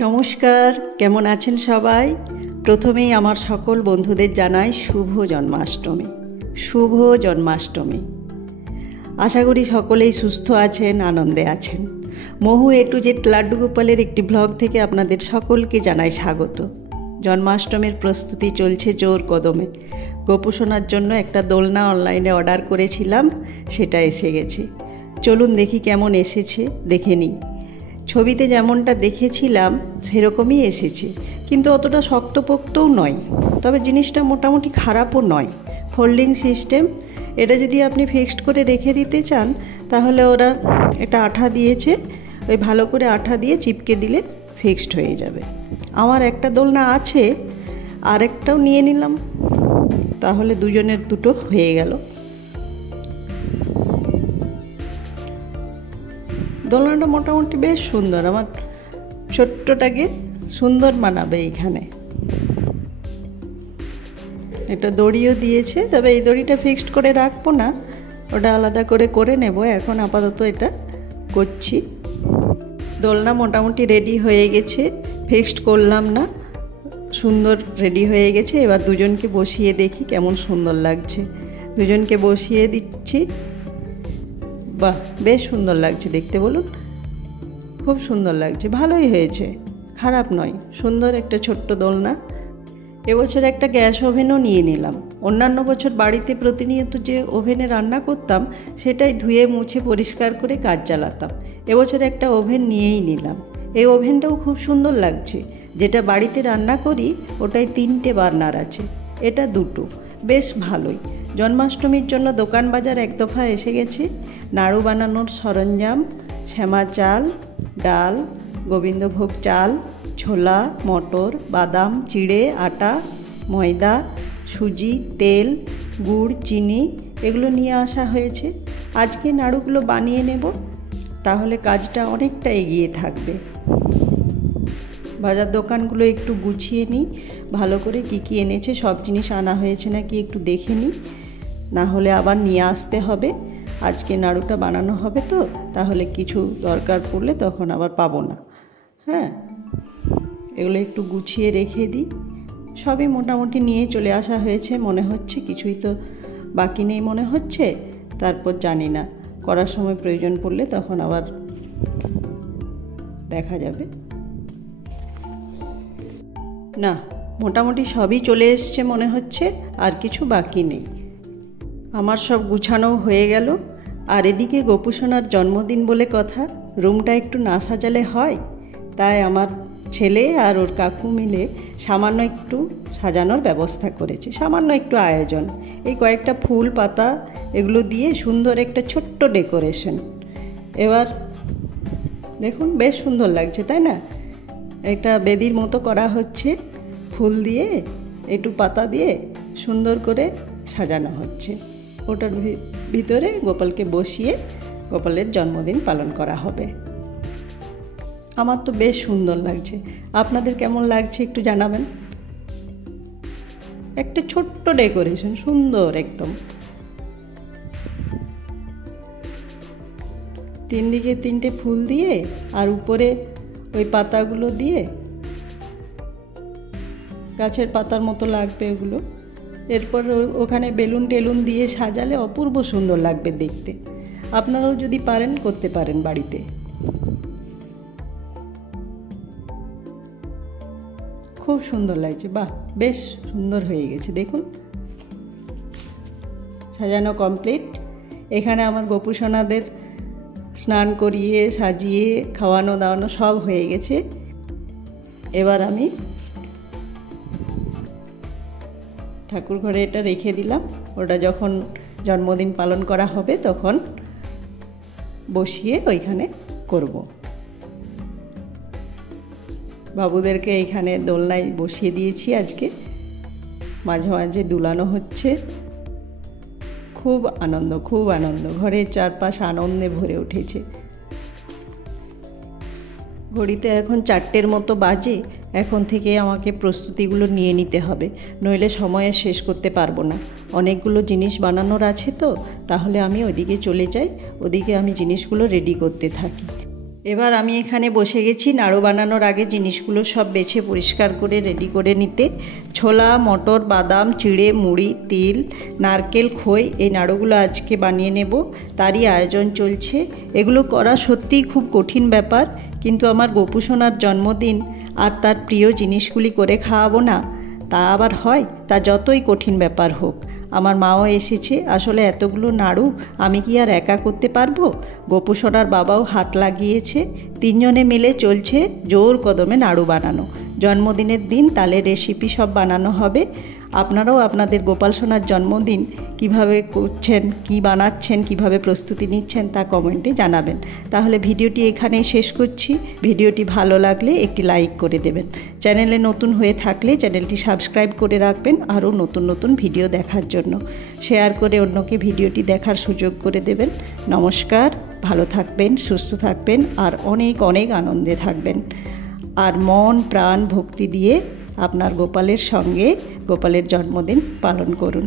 নমস্কার, কেমন আছেন সবাই? প্রথমেই আমার সকল বন্ধুদের জানাই শুভ জন্মাষ্টমী। শুভ জন্মাষ্টমী। আশা করি সকলেই সুস্থ আছেন, আনন্দে আছেন। মহু এ টু জেড লাড্ডু গোপালের একটি ব্লগ থেকে আপনাদের সকলকে জানাই স্বাগত। জন্মাষ্টমীর প্রস্তুতি চলছে জোর কদমে। গোপু সোনার জন্য একটা দোলনা অনলাইনে অর্ডার করেছিলাম, সেটা এসে গেছে। চলুন দেখি কেমন এসেছে, দেখে নিই। ছবিতে যেমনটা দেখেছিলাম সেরকমই এসেছে, কিন্তু অতটা শক্তপোক্তও নয়, তবে জিনিসটা মোটামুটি খারাপও নয়। Folding system. এটা যদি আপনি ফিক্সড করে রেখে দিতে চান তাহলে ওরা এটা আঠা দিয়েছে, ওই ভালো করে আঠা দিয়ে চিপকে দিলে ফিক্সড হয়ে যাবে। আমার একটা দোলনা আছে, আরেকটাও নিয়ে নিলাম, তাহলে দুজনের দুটো হয়ে গেল। দোলনাটা মোটামুটি বেশ সুন্দর, আমার ছোট্টটাকে সুন্দর মানাবে এইখানে। এটা দড়িও দিয়েছে, তবে এই দড়িটা ফিক্সড করে রাখবো না, ওটা আলাদা করে নেব। এখন আপাতত এটা করছি। দোলনা মোটামুটি রেডি হয়ে গেছে, ফিক্সড করলাম না, সুন্দর রেডি হয়ে গেছে। এবার দুজনকে বসিয়ে দেখি কেমন সুন্দর লাগছে। দুজনকে বসিয়ে দিচ্ছি। বাহ, বেশ সুন্দর লাগছে দেখতে, বলুন। খুব সুন্দর লাগছে, ভালোই হয়েছে, খারাপ নয়। সুন্দর একটা ছোট্ট দোলনা। এবছর একটা গ্যাস ওভেনও নিয়ে নিলাম। অন্যান্য বছর বাড়িতে প্রতিনিয়ত যে ওভেনে রান্না করতাম সেটাই ধুয়ে মুছে পরিষ্কার করে কাজ চালাতাম। এবছর একটা ওভেন নিয়েই নিলাম। এই ওভেনটাও খুব সুন্দর লাগছে। যেটা বাড়িতে রান্না করি ওটাই 3টে বার্নার আছে, এটা 2টো, বেশ ভালোই। জন্মাষ্টমীর জন্য দোকান বাজার এক দফা এসে গেছে। নাড়ু বানানোর সরঞ্জাম, শ্যামা চাল, ডাল, গোবিন্দভোগ চাল, ছোলা, মটর, বাদাম, চিড়ে, আটা, ময়দা, সুজি, তেল, গুড়, চিনি এগুলো নিয়ে আসা হয়েছে। আজকে নাড়ুগুলো বানিয়ে নেব, তাহলে কাজটা অনেকটা এগিয়ে থাকবে। বাজার দোকানগুলো একটু গুছিয়ে নিই, ভালো করে কী এনেছে, সব জিনিস আনা হয়েছে নাকি একটু দেখে নিই, না হলে আবার নিয়ে আসতে হবে। আজকে নাড়ুটা বানানো হবে তো, তাহলে কিছু দরকার পড়লে তখন আবার পাবো না। হ্যাঁ, এগুলো একটু গুছিয়ে রেখে দিই। সবই মোটামুটি নিয়ে চলে আসা হয়েছে মনে হচ্ছে, কিছুই তো বাকি নেই মনে হচ্ছে। তারপর জানি না, করার সময় প্রয়োজন পড়লে তখন আবার দেখা যাবে। না, মোটামুটি সবই চলে এসছে মনে হচ্ছে, আর কিছু বাকি নেই। আমার সব গুছানো হয়ে গেল। আর এদিকে গোপু সোনার জন্মদিন বলে কথা, রুমটা একটু না সাজালে হয়, তাই আমার ছেলে আর ওর কাকু মিলে সামান্য একটু সাজানোর ব্যবস্থা করেছে, সামান্য একটু আয়োজন। এই কয়েকটা ফুল পাতা এগুলো দিয়ে সুন্দর একটা ছোট্ট ডেকোরেশন। এবার দেখুন, বেশ সুন্দর লাগছে, তাই না? একটা বেদির মতো করা হচ্ছে, ফুল দিয়ে একটু পাতা দিয়ে সুন্দর করে সাজানো হচ্ছে। ওটার ভিতরে গোপালকে বসিয়ে গোপালের জন্মদিন পালন করা হবে। আমার তো বেশ সুন্দর লাগছে। আপনাদের কেমন লাগছে একটু জানাবেন। একটা ছোট্ট ডেকোরেশন, সুন্দর একদম। 3 দিকে 3টে ফুল দিয়ে আর উপরে ওই পাতাগুলো দিয়ে, গাছের পাতার মতো লাগবে ওগুলো। এরপর ওখানে বেলুন টেলুন দিয়ে সাজালে অপূর্ব সুন্দর লাগবে দেখতে। আপনারাও যদি পারেন করতে পারেন বাড়িতে। খুব সুন্দর লাগছে, বাহ, বেশ সুন্দর হয়ে গেছে দেখুন। সাজানো কমপ্লিট। এখানে আমার গোপু সোনাদের স্নান করিয়ে সাজিয়ে খাওয়ানো দাওয়ানো সব হয়ে গেছে। এবার আমি ঠাকুর ঘরে এটা রেখে দিলাম। ওটা যখন জন্মদিন পালন করা হবে তখন বসিয়ে ওইখানে করব। বাবুদেরকে এইখানে দোলনায় বসিয়ে দিয়েছি আজকে, মাঝে মাঝে দুলানো হচ্ছে। খুব আনন্দ, খুব আনন্দ। ঘরের চারপাশ আনন্দে ভরে উঠেছে। ঘড়িতে এখন 4টের মতো বাজে। এখন থেকে আমাকে প্রস্তুতিগুলো নিয়ে নিতে হবে, নইলে সময়ে শেষ করতে পারবো না। অনেকগুলো জিনিস বানানোর আছে তো, তাহলে আমি ওইদিকে চলে যাই, ওদিকে আমি জিনিসগুলো রেডি করতে থাকি। এবার আমি এখানে বসে গেছি নাড়ু বানানোর আগে জিনিসগুলো সব বেছে পরিষ্কার করে রেডি করে নিতে। ছোলা, মটর, বাদাম, চিড়ে, মুড়ি, তিল, নারকেল, খই এই নাড়ুগুলো আজকে বানিয়ে নেব, তারই আয়োজন চলছে। এগুলো করা সত্যিই খুব কঠিন ব্যাপার, কিন্তু আমার গোপু সোনার জন্মদিন আর তার প্রিয় জিনিসগুলি করে খাওয়াবো না, তা আবার হয়? তা যতই কঠিন ব্যাপার হোক। আমার মাও এসেছে, আসলে এতগুলো নাড়ু আমি কি আর একা করতে পারবো? গোপু সোনার বাবাও হাত লাগিয়েছে, তিনজনে মিলে চলছে জোর কদমে নাড়ু বানানো। জন্মদিনের দিন তালের রেসিপি সব বানানো হবে। আপনারাও আপনাদের গোপাল সোনার জন্মদিন কিভাবে করছেন, কি বানাচ্ছেন, কিভাবে প্রস্তুতি নিচ্ছেন তা কমেন্টে জানাবেন। তাহলে ভিডিওটি এখানেই শেষ করছি। ভিডিওটি ভালো লাগলে একটি লাইক করে দেবেন। চ্যানেলে নতুন হয়ে থাকলে চ্যানেলটি সাবস্ক্রাইব করে রাখবেন আরও নতুন নতুন ভিডিও দেখার জন্য। শেয়ার করে অন্যকে ভিডিওটি দেখার সুযোগ করে দেবেন। নমস্কার, ভালো থাকবেন, সুস্থ থাকবেন আর অনেক অনেক আনন্দে থাকবেন। আর মন প্রাণ ভক্তি দিয়ে আপনার গোপালের সঙ্গে গোপালের জন্মদিন পালন করুন।